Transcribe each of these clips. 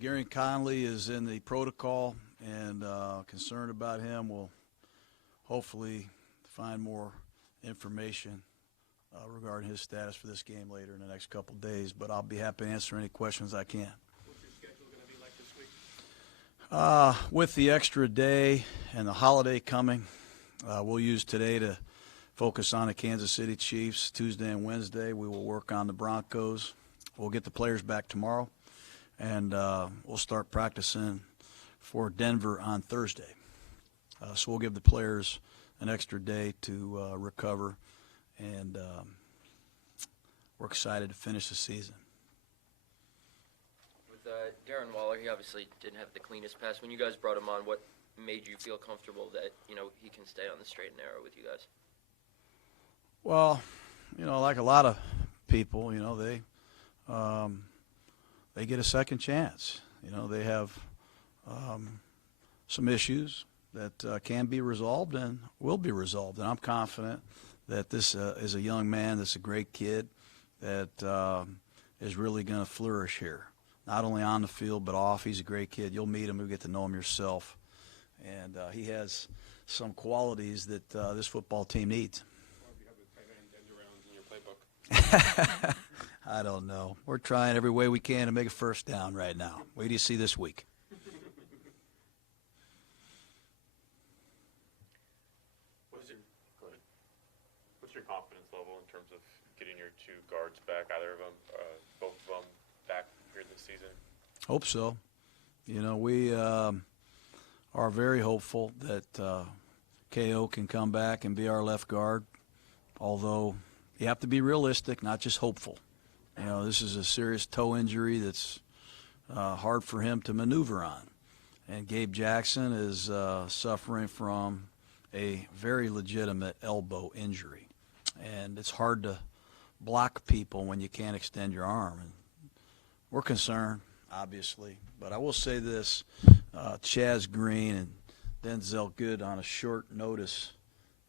Gary Conley is in the protocol, and concerned about him. We'll hopefully find more information regarding his status for this game later in the next couple of days, but I'll be happy to answer any questions I can. What's your schedule going to be like this week? With the extra day and the holiday coming, we'll use today to focus on the Kansas City Chiefs. Tuesday and Wednesday, we will work on the Broncos. We'll get the players back tomorrow, and we'll start practicing for Denver on Thursday. So we'll give the players an extra day to recover, and we're excited to finish the season. With Darren Waller, he obviously didn't have the cleanest pass. When you guys brought him on, what made you feel comfortable that, he can stay on the straight and narrow with you guys? Well, like a lot of people, they get a second chance. They have some issues that can be resolved and will be resolved. And I'm confident that this is a young man that's a great kid that is really going to flourish here, not only on the field but off. He's a great kid. You'll meet him. You'll get to know him yourself. And he has some qualities that this football team needs. I don't know. We're trying every way we can to make a first down right now. Wait till you see this week. What's your confidence level in terms of getting your two guards back, either of them, both of them back here this season? Hope so. We are very hopeful that KO can come back and be our left guard, although you have to be realistic, not just hopeful. This is a serious toe injury that's hard for him to maneuver on. And Gabe Jackson is suffering from a very legitimate elbow injury. And it's hard to block people when you can't extend your arm. And we're concerned, obviously. But I will say this, Chaz Green and Denzel Good on a short notice,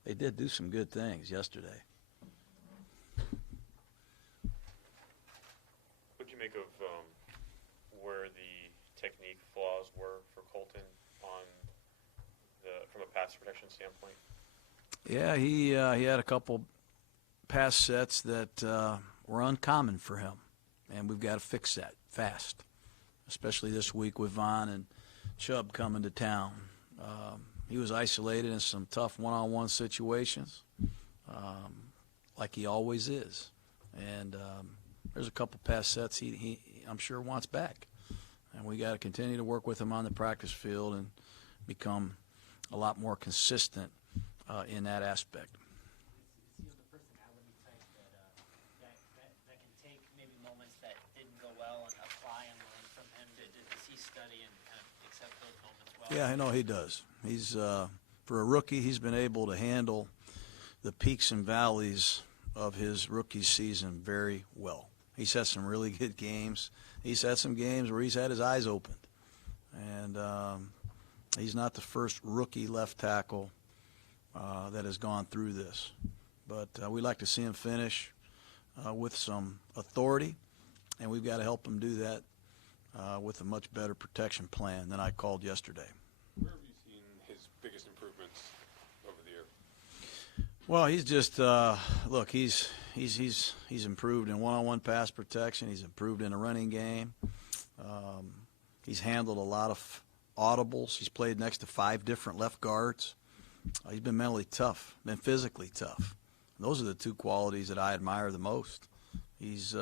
they did do some good things yesterday. What'd you make of where the technique flaws were for Colton from a pass protection standpoint? Yeah, he had a couple pass sets that were uncommon for him, and we've got to fix that fast, especially this week with Vaughn and Chubb coming to town. He was isolated in some tough one-on-one situations, like he always is. And there's a couple pass sets he I'm sure wants back. And we got to continue to work with him on the practice field and become a lot more consistent in that aspect. Is he of the personality type that can take maybe moments that didn't go well and apply and learn from him? Does he study and kind of accept those moments well? Yeah, I know he does. He's for a rookie, he's been able to handle the peaks and valleys of his rookie season very well. He's had some really good games. He's had some games where he's had his eyes opened. And he's not the first rookie left tackle that has gone through this. But we like to see him finish with some authority, and we've got to help him do that with a much better protection plan than I called yesterday. Where have you seen his biggest improvements over the year? Well, he's just look. He's improved in one-on-one pass protection. He's improved in the running game. He's handled a lot of audibles. He's played next to 5 different left guards. He's been mentally tough, been physically tough. And those are the two qualities that I admire the most. He's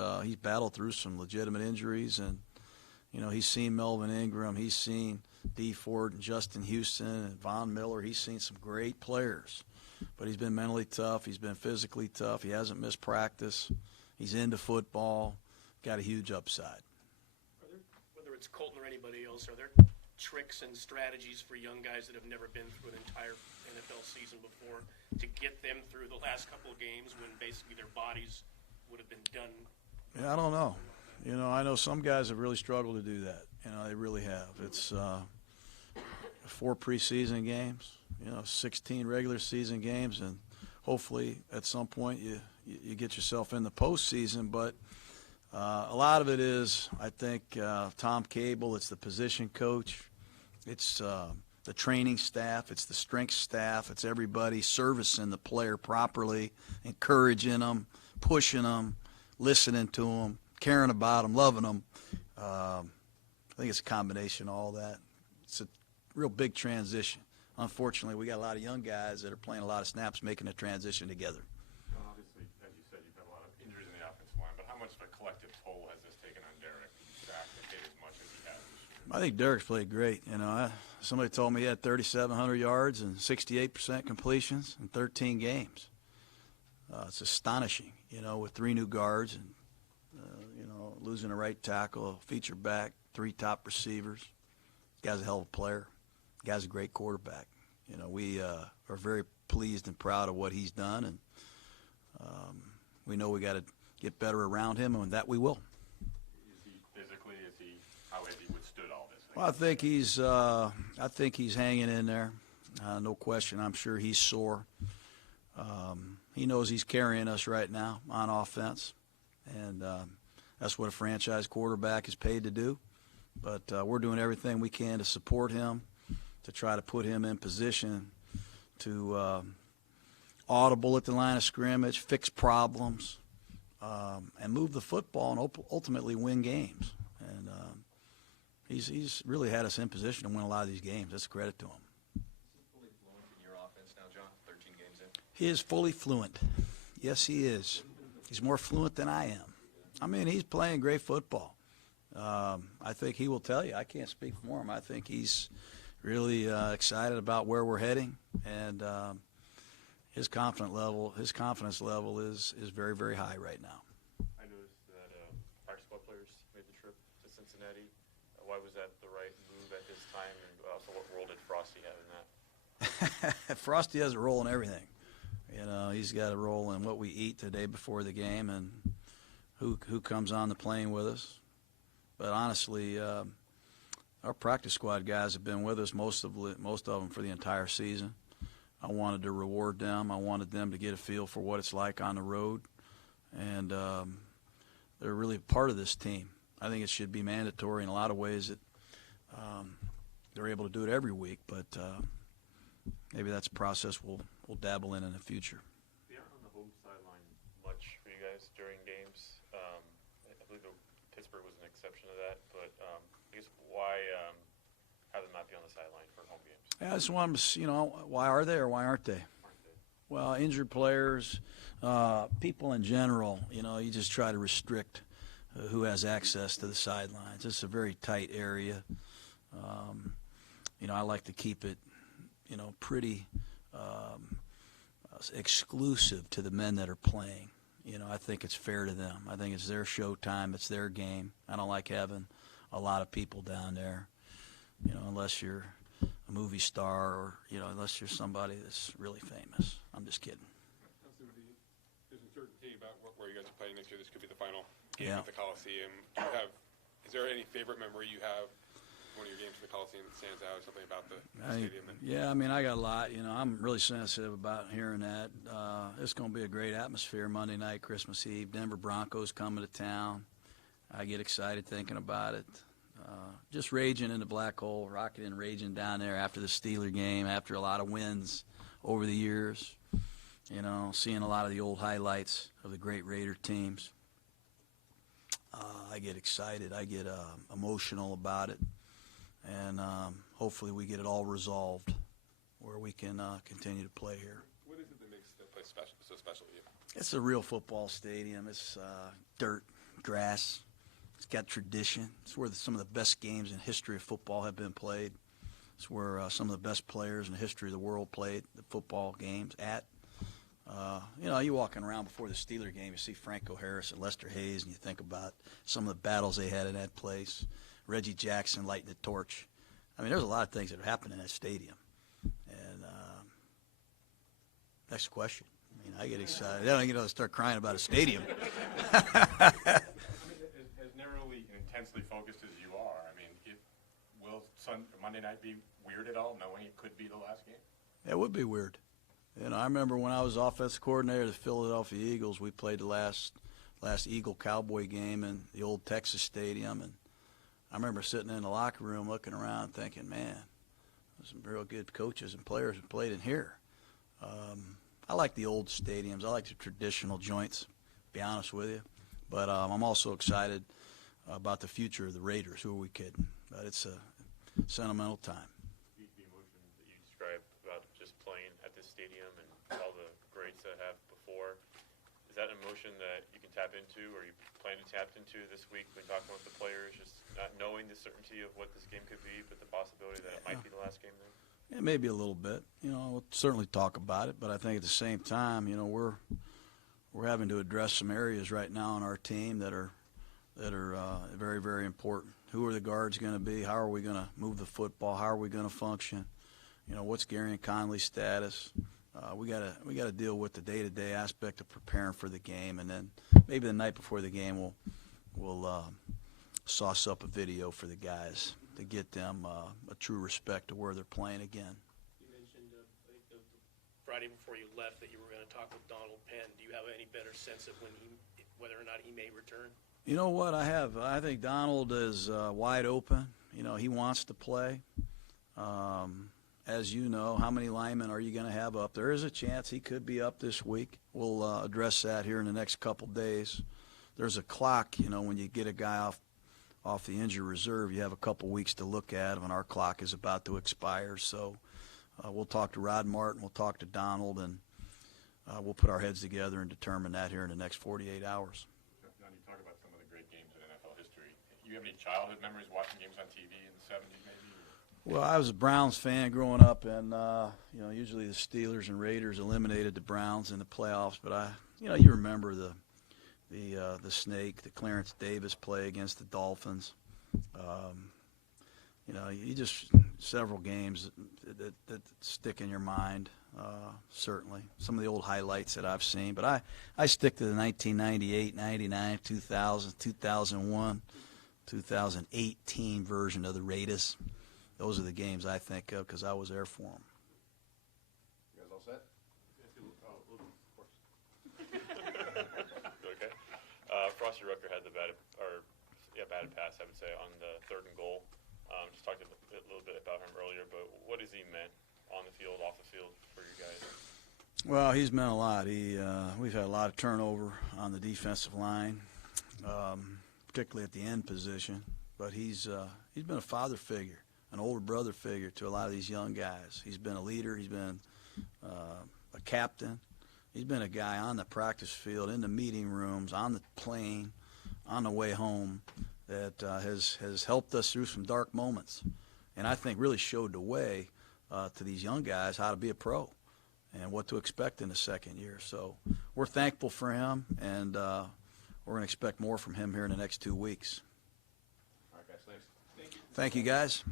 battled through some legitimate injuries, and he's seen Melvin Ingram, he's seen Dee Ford and Justin Houston and Von Miller. He's seen some great players. But he's been mentally tough. He's been physically tough. He hasn't missed practice. He's into football. Got a huge upside. Whether it's Colton or anybody else, are there tricks and strategies for young guys that have never been through an entire NFL season before to get them through the last couple of games when basically their bodies would have been done? Yeah, I don't know. I know some guys have really struggled to do that. They really have. It's 4 preseason games. 16 regular season games, and hopefully at some point you get yourself in the postseason. But A lot of it is, I think, Tom Cable. It's the position coach. It's the training staff. It's the strength staff. It's everybody servicing the player properly, encouraging them, pushing them, listening to them, caring about them, loving them. I think it's a combination of all that. It's a real big transition. Unfortunately, we got a lot of young guys that are playing a lot of snaps, making a transition together. Well, obviously, as you said, you've had a lot of injuries in the offensive line, but how much of a collective toll has this taken on Derek back to hit as much as he has this year? I think Derek's played great. Somebody told me he had 3,700 yards and 68% completions in 13 games. It's astonishing, with 3 new guards and, losing a right tackle, a feature back, 3 top receivers. Guy's a hell of a player. Guy's a great quarterback. We are very pleased and proud of what he's done, and we know we got to get better around him, and that we will. Is he physically? How has he withstood all this? Well, I think he's hanging in there. No question. I'm sure he's sore. He knows he's carrying us right now on offense, and that's what a franchise quarterback is paid to do. But we're doing everything we can to support him, to try to put him in position to audible at the line of scrimmage, fix problems, and move the football and ultimately win games. And he's really had us in position to win a lot of these games. That's a credit to him. Is he fully fluent in your offense now, John? 13 games in? He is fully fluent. Yes, he is. He's more fluent than I am. I mean, he's playing great football. I think he will tell you. I can't speak for him. I think he's really excited about where we're heading, and his confidence level is very, very high right now. I noticed that practice squad players made the trip to Cincinnati. Why was that the right move at this time, and also what role did Frosty have in that? Frosty has a role in everything. He's got a role in what we eat the day before the game and who comes on the plane with us. But honestly, our practice squad guys have been with us, most of them, for the entire season. I wanted to reward them. I wanted them to get a feel for what it's like on the road, and they're really part of this team. I think it should be mandatory in a lot of ways that they're able to do it every week, but maybe that's a process we'll dabble in the future. They aren't on the home sideline much for you guys during games. I believe Pittsburgh was an exception to that, but I guess why have them not be on the sideline for home games? Yeah, I just want them to, why are they or why aren't they? Well, injured players, people in general, you just try to restrict who has access to the sidelines. It's a very tight area. I like to keep it, pretty exclusive to the men that are playing. I think it's fair to them. I think it's their show time. It's their game. I don't like having a lot of people down there, unless you're a movie star or, unless you're somebody that's really famous. I'm just kidding. There's uncertainty about where you guys are playing next year. This could be the final game Yeah. at the Coliseum. Is there any favorite memory you have one of your games at the Coliseum that stands out, something about the stadium? I got a lot. I'm really sensitive about hearing that. It's going to be a great atmosphere Monday night, Christmas Eve. Denver Broncos coming to town. I get excited thinking about it. Just raging in the black hole, rocking and raging down there after the Steeler game, after a lot of wins over the years. Seeing a lot of the old highlights of the great Raider teams. I get excited. I get emotional about it. And hopefully we get it all resolved where we can continue to play here. What is it that makes the place so special to you? It's a real football stadium. It's dirt, grass. It's got tradition. It's where some of the best games in history of football have been played. It's where some of the best players in the history of the world played the football games at. You walking around before the Steeler game, you see Franco Harris and Lester Hayes, and you think about some of the battles they had in that place. Reggie Jackson lighting the torch. I mean, there's a lot of things that happened in that stadium. And next question. I get excited. I don't start crying about a stadium. As narrowly and intensely focused as you are, will Monday night be weird at all, knowing it could be the last game? It would be weird. I remember when I was offensive coordinator of the Philadelphia Eagles, we played the last last Eagle Cowboy game in the old Texas Stadium, and I remember sitting in the locker room looking around thinking, man, there's some real good coaches and players who played in here. I like the old stadiums. I like the traditional joints, to be honest with you. But I'm also excited about the future of the Raiders. Who are we kidding? But it's a sentimental time. The emotion that you described about just playing at this stadium and all the greats that have before, is that an emotion that you can tap into, or you plan to tap into this week when talking with the players, just not knowing the certainty of what this game could be, but the possibility that it might be the last game there? Yeah, maybe a little bit. We'll certainly talk about it, but I think at the same time, we're having to address some areas right now on our team that are very, very important. Who are the guards going to be? How are we going to move the football? How are we going to function? What's Gary and Conley's status? We got to deal with the day-to-day aspect of preparing for the game, and then maybe the night before the game we'll sauce up a video for the guys to get them a true respect to where they're playing again. You mentioned, I think the Friday before you left, that you were going to talk with Donald Penn. Do you have any better sense of whether or not he may return? You know what? I think Donald is wide open. He wants to play. As you know, how many linemen are you going to have up? There is a chance he could be up this week. We'll address that here in the next couple days. There's a clock, when you get a guy off the injury reserve, you have a couple weeks to look at him, and our clock is about to expire. So we'll talk to Rod Martin, we'll talk to Donald, and we'll put our heads together and determine that here in the next 48 hours. Now you talk about some of the great games in NFL history. You have any childhood memories watching games on TV in the 70s maybe? Well, I was a Browns fan growing up, and usually the Steelers and Raiders eliminated the Browns in the playoffs. But you remember the snake, the Clarence Davis play against the Dolphins. You just several games that stick in your mind. Certainly, some of the old highlights that I've seen, but I stick to the 1998, 99, 2000, 2001, 2018 version of the Raiders. Those are the games I think of because I was there for them. You guys all set? Okay. Frosty Rucker had the batted pass, I would say, on the 3rd and goal. Just talked a little bit about him earlier, but what has he meant on the field, off the field for you guys? Well, he's meant a lot. We've had a lot of turnover on the defensive line, particularly at the end position. But he's been a father figure, an older brother figure to a lot of these young guys. He's been a leader. He's been a captain. He's been a guy on the practice field, in the meeting rooms, on the plane, on the way home that has helped us through some dark moments, and I think really showed the way to these young guys how to be a pro and what to expect in the second year. So we're thankful for him, and we're going to expect more from him here in the next 2 weeks. All right, guys, thanks. Thank you, guys.